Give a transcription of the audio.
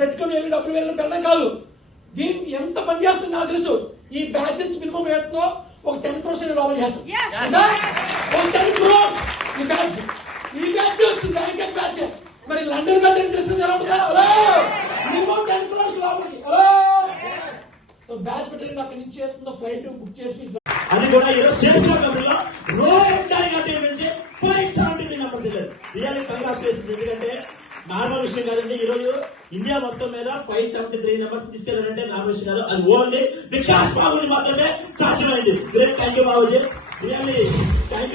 పెట్టుకుని వెళ్ళి డబ్బులు వెళ్ళడం కాదు. దీనికి ఎంత పని చేస్తుంది నాకు తెలుసు. ఈ బ్యాచ్ నుంచి మినిమం వేతనం ఒక 10 crores లోపల చేస్తాం. ఒక 10 crores ఈ బ్యాచ్ వచ్చింది బ్యాంక్ బ్యాచ్. మరి లండన్ బ్యాచ్ అని తెలుస్తుంది ఎలా ఉంటుందా? మినిమం 10 crores లోపలికి బ్యాచ్ పెట్టండి. అక్కడి నుంచి ఫ్లైట్ బుక్ చేసి అది కూడా ఈరోజు సేఫ్ కంపెనీలో నుంచి 573 numbers వెళ్ళారు. Really congratulations. ఎందుకంటే నార్మల్ విషయం కాదండి. ఈ రోజు ఇండియా మొత్తం మీద 573 numbers తీసుకెళ్లారంటే నార్మల్ విషయం కాదు. అది ఓన్లీ వికాస్ బాబుజీ మాత్రమే సాధ్యమైంది. Great, thank you Babuji. Really thank you.